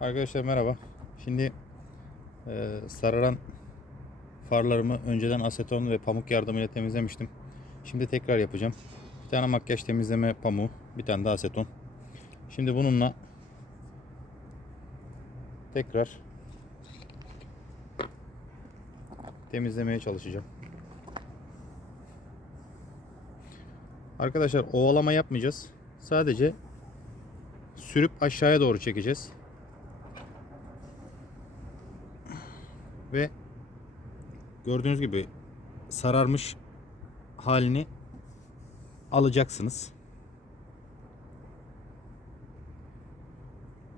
Arkadaşlar merhaba. Şimdi e, sararan farlarımı önceden aseton ve pamuk yardımıyla temizlemiştim. Şimdi tekrar yapacağım. Bir tane makyaj temizleme pamuğu, bir tane de aseton. Şimdi bununla tekrar temizlemeye çalışacağım. Arkadaşlar ovalama yapmayacağız. Sadece sürüp aşağıya doğru çekeceğiz. Ve gördüğünüz gibi sararmış halini alacaksınız.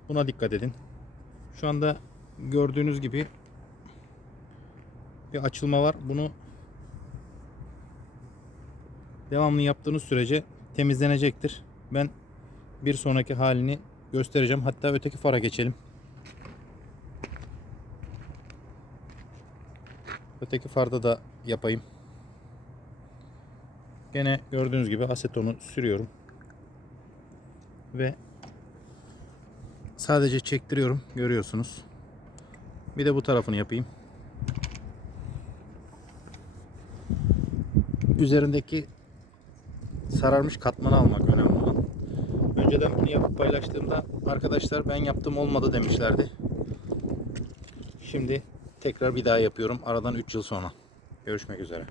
Buna dikkat edin. Şu anda gördüğünüz gibi bir açılma var. Bunu devamlı yaptığınız sürece temizlenecektir. Ben bir sonraki halini göstereceğim. Hatta öteki fara geçelim. Öteki farda da yapayım. Gene gördüğünüz gibi asetonu sürüyorum. Ve sadece çektiriyorum. Görüyorsunuz. Bir de bu tarafını yapayım. Üzerindeki sararmış katmanı almak önemli olan. Önceden bunu yapıp paylaştığımda arkadaşlar ben yaptım olmadı demişlerdi. Şimdi tekrar bir daha yapıyorum aradan 3 yıl sonra. Görüşmek üzere.